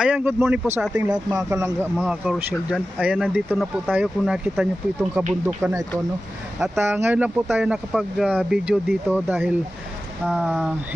Ayan, good morning po sa ating lahat mga kalangga, mga karosyel dyan. Ayan, nandito na po tayo. Kung nakita nyo po itong kabundukan na ito, no? At ngayon lang po tayo nakapag-video dito dahil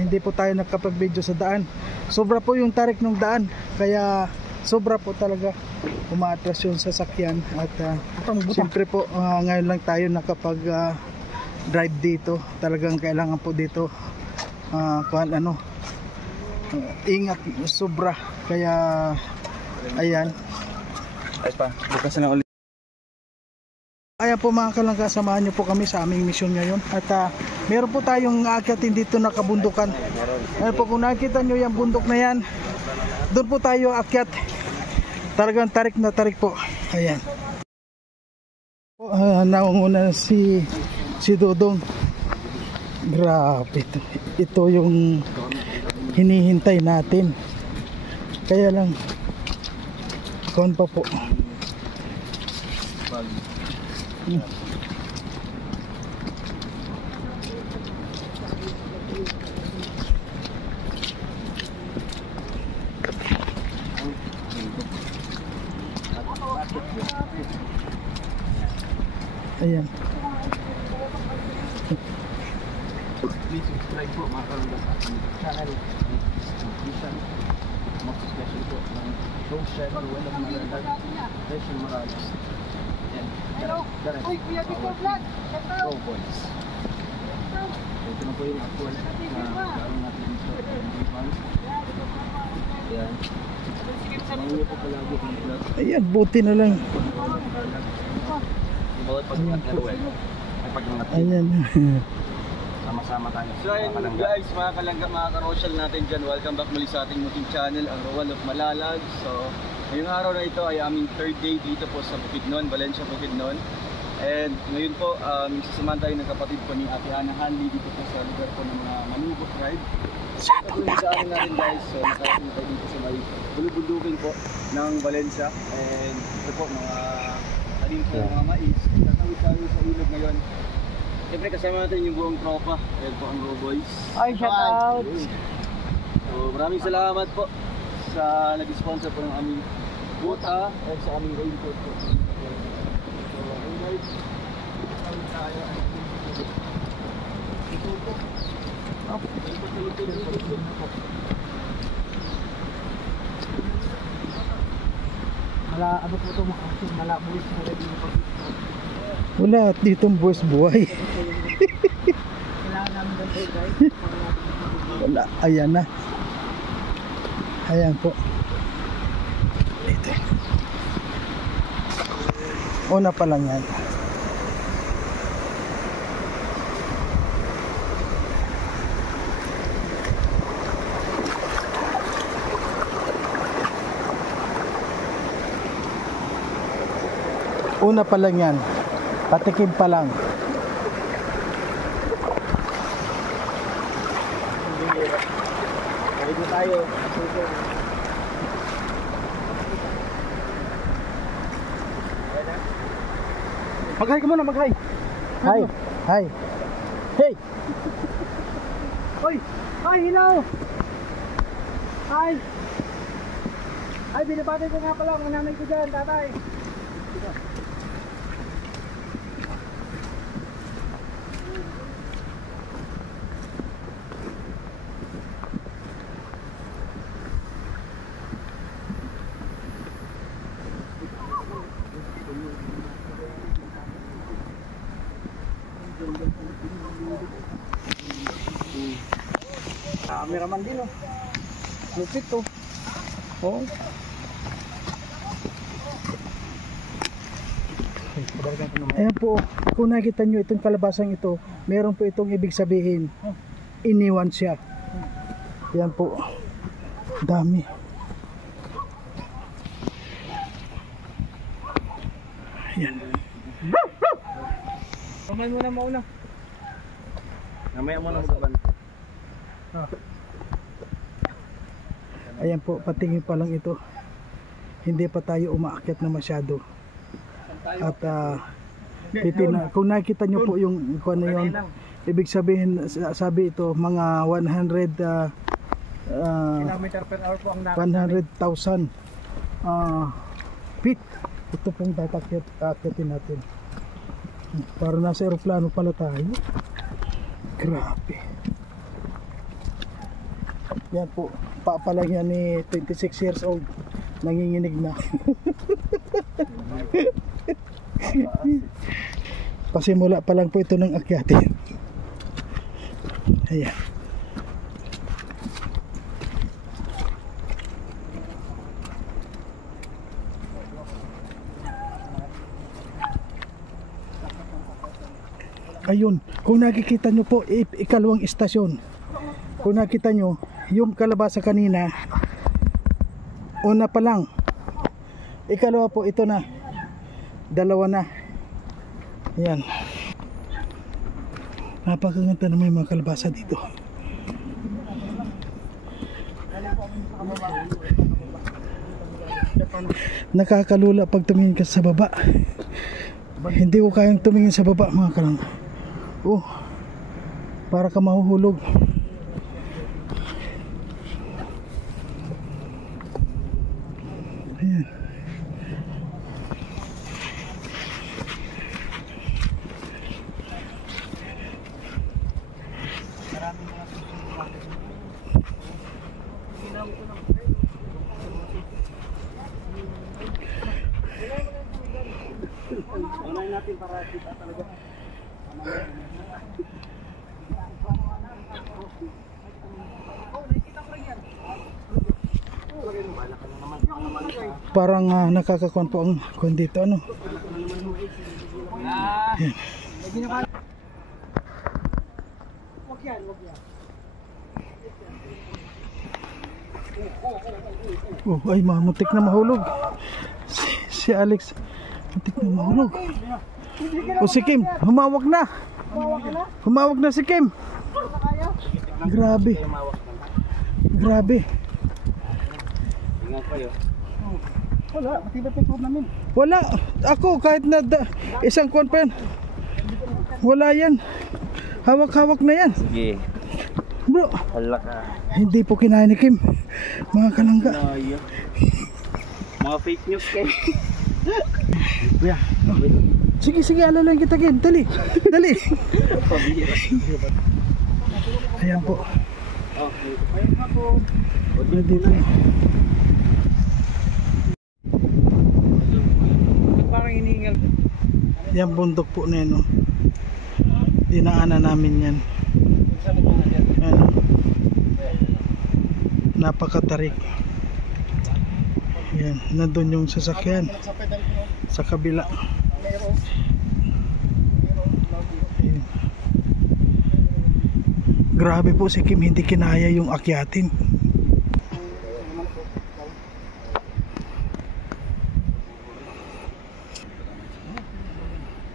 hindi po tayo nakapag-video sa daan. Sobra po yung tarik ng daan, kaya sobra po talaga umaatras yung sasakyan. At siyempre po ngayon lang tayo nakapag-drive dito. Talagang kailangan po dito ingat sobra, kaya ayan. Ay pa, bukas na ulit. Ayan po mga kalangga, samahan nyo po kami sa aming misyon ngayon. At meron po tayong aakyatin dito na kabundukan. Ayan po, kung nakikita nyo yung bundok na yan, doon po tayo akyat. Talagang tarik na tarik po. Ayan. Naunguna si Dodong. Grabe, ito yung hinihintay natin. Kaya lang kuwan pa po. Ayan. Please subscribe po mga kalangga sa ating channel. Most especially po ng social Ruel of Malalag, Rachel Morales. Yan. Uy, Kuya Victor Vlog! Go boys! Ito na po yung actual na laro natin dito. Yan. Samahin niyo po palagi ang vlog. Ayan, buti na lang. Bawat pag-ingat na Ruel. May pag-ingat. Ayan. Sama-sama tayo. So ayun guys, mga kalangga, mga karosyal natin dyan, welcome back muli sa ating munting channel, ang Ruel of Malalag. So ngayong araw na ito ay aming third day dito po sa Bukidnon, Valencia, Bukidnon. And ngayon po, sasamahan tayo ng kapatid po ni Ate Ana Hanley dito po sa lugar po ng mga Manubot Ride. So ito yung sa akin natin guys, so nakarating tayo dito sa may bulubundukin po ng Valencia. And ito po mga alin po mga mais. Tatawid tayo sa ilog ngayon. Siyempre kasama natin yung buong tropa. Ayan po ang Go Boys. Ay, shout out! So maraming salamat po sa nag-sponsor po ng aming buta at sa aming raincoat po. So ayun guys, tawid tayo. Ito po. Ano po ito mga kapatid, malabulis na rin yung pag wala ditong buwis buhay. Wala, ayan na. Ayan po. Dito. Una pa lang yan. Una pa lang yan. Patikim pa lang. Balik na tayo. Mag-hi ka muna, mag-hi. Hi. Hi. Hey. Hoy. Hi, hello. Hi. Ay, binabati ko nga pala ang nanay ko dyan, tatay. Cameraman din oh. Lupit to. Oh. Ayan po, kung nakita nyo itong kalabasang ito, meron po itong ibig sabihin, iniwan siya. Ayan po, dami. Ayan. Kamay muna mauna. Namaya mo lang sa ban. Ayan po, patingin pa lang ito. Hindi pa tayo umaakyat na masyado. At kung nakikita nyo po yung kung ano yun, ibig sabihin, sabi ito mga 100 kilometer per hour po ang 100,000 feet. Ito pong akyatin natin. Para nasa aeroplano pala tayo. Grabe. Yan po, papalang yan ni 26 years old. Nanginginig na. Pasimula pa lang po ito ng akyatin. Ayan. Ayun, kung nakikita nyo po, ikalawang istasyon. Kung nakita nyo, yung kalabasa kanina, una pa lang. Ikalawa po, ito na. Dalawa na. Yan. Napakaganda naman yung mga kalabasa dito. Nakakalula pag tumingin ka sa baba. Hindi ko kayang tumingin sa baba, mga kalangga. Oh, para ka mahuhulog. Ayan. Unahin natin para kita talaga. Parang nakakakuan po ang kuan dito, ano. Ayan. Oh, ay mamutik na mahulog. Si Alex muntik na mahulog. O si Kim, humawak na. Humawak na si Kim. Grabe. Grabe. Ingat kayo. Wala, matibay pa yung namin. Wala, ako kahit na isang kuwan pa yan. Wala yan. Hawak-hawak na yan. Sige. Bro, Hala ka. hindi po kinain ni Kim. Mga kalangga. Mga fake news kayo. Yeah. Sige, sige, alalain kita Kim. Dali, dali. Ayan po. Okay. Ayun nga po. Dito. Parang iniingal. Yan bundok po na yun. Dinaanan namin yan. Ayan. Napakatarik. Yan, nandun yung sasakyan sa kabila. Ayan. Grabe po si Kim, hindi kinaya yung akyatin.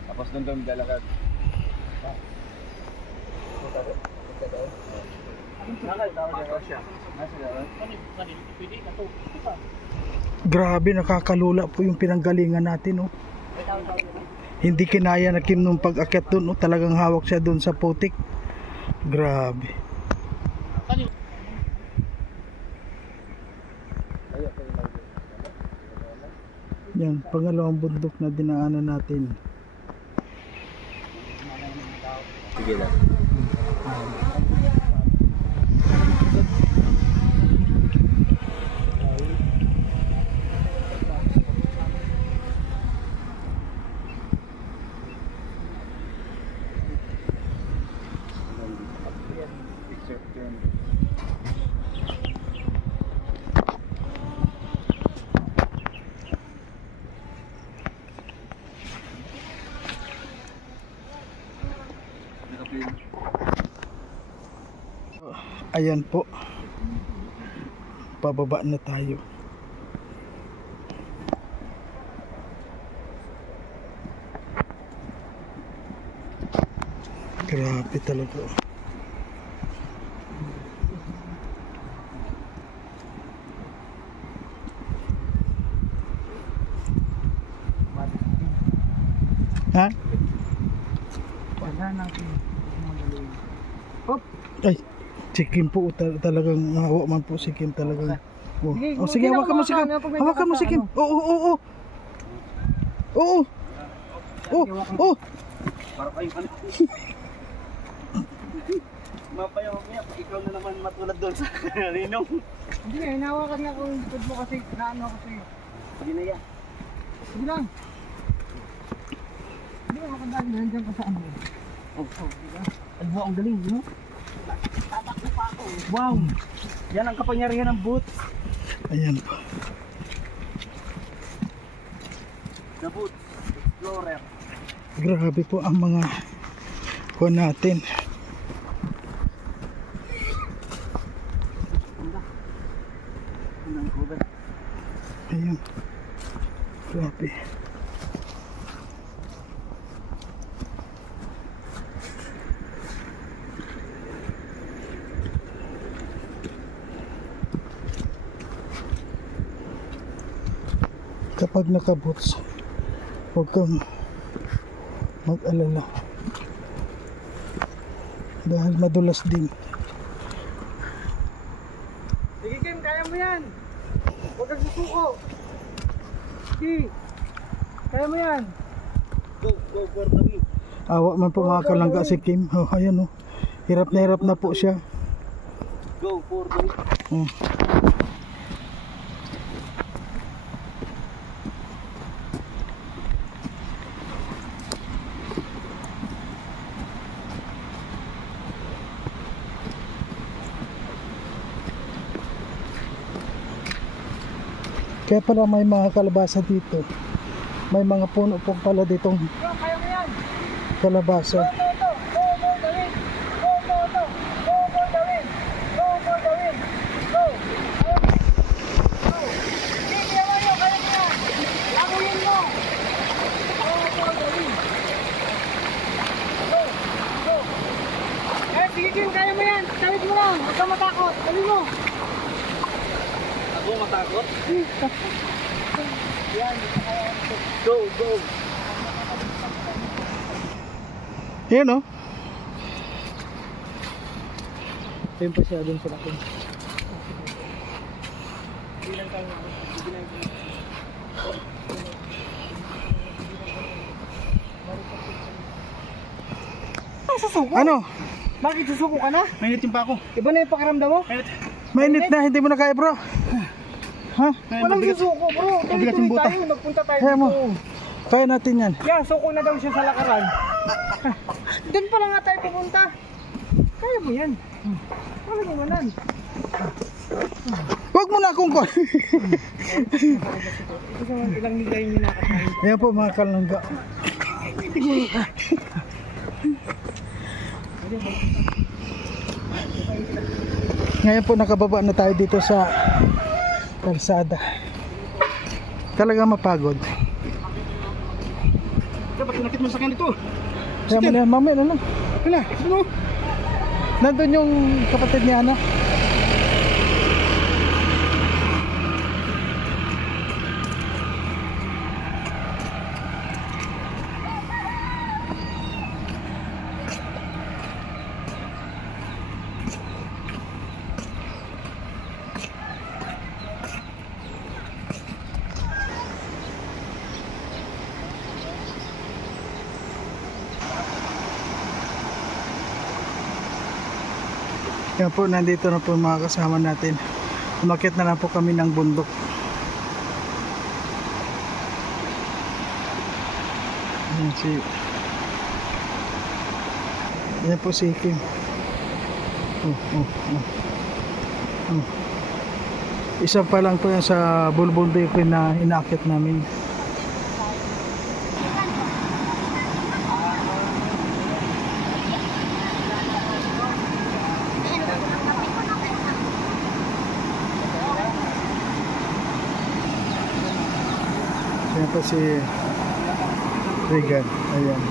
Tapos doon doon galakad. Grabe, nakakalula po yung pinanggalingan natin, oh. Hindi kinaya na Kim nung pag-akyat doon, oh. Talagang hawak siya doon sa putik. Grabe. Yan, pangalawang bundok na dinaanan natin. Sige lang. Ayan po, pababa na tayo. Grabe talaga. Ha? Wala natin. Hop. Ay, Si Kim po talagang hawa man po si Kim talagang. Oh, Sige, oh, sige, hindi hawakan mo ako si Kim. makakano pag may Hawakan mo si Kim. nakakano. Oo, oo, oo. Oo. Oh, oh. Para kayong ano. Mapayaw niya, ikaw na naman matulad doon sa Ninong. Hindi nga, hinawakan nga kung likod mo kasi naano ako sa'yo. Hindi na yan. Sige lang. Hindi mo makandali, nandiyan ka sa ano. Diba? Albo, ang galing, no? Tatakbo pa ako. Wow! Yan ang kapangyarihan ng boots. Ayan po. The Boots Explorer. Grabe po ang mga kuha natin. Ang cover. Ayan. Grabe. Kapag nakabots, huwag kang mag-alala dahil madulas din. Sige Kim, kaya mo yan. Huwag kang susuko. Sige. Kaya mo yan. Go for the win. Awa man po mga kalangga si Kim. Oh, ayan oh. Hirap na po siya. Go for the win. Oh. Kaya pala may mga kalabasa dito. May mga puno po pala ditong Bro, kaya mo yan. kalabasa. Go for the win. Go for the win. Go for the win. Go. Go. Sige, kaya mo yan. Kaya mo yan. Lamuyin mo. Go for the win. Go. Go. Sige Kim, kaya mo yan. Tawid mo lang. Huwag kang matakot. Tawid mo. Ako matakot. Go. Ayan oh. Ayun pa siya dun sa laki. Susuko? Ano? Bakit susuko ka na? Mainit yung pa ako. Iba na yung pakiramdam mo? Mainit na, hindi mo na kaya bro. Ha? Walang susuko bro. Mabigat yung buta. Tayo, magpunta tayo Kaya mo. dito. Kaya natin yan. Yeah, suko na daw siya sa lakaran. Doon pa lang nga tayo pupunta. Kaya mo yan. Kaya mo manan. Huwag mo na akong call. Ito sa mga ilang nila yung nilakad namin. Ayan po mga kalangga. Ngayon po nakababa na tayo dito sa kalsada. Talaga mapagod. Dapat nakit mo sa akin dito. Kaya mo na yan, mamaya na lang. Hala, ano? Nandun yung kapatid ni Ana. Yan po, nandito na po mga kasama natin. Umakyat na lang po kami ng bundok. Yan po si Kim. Isa pa lang po yan sa bulbundo yung na inaakyat namin. Yan po si Regan. Ayan.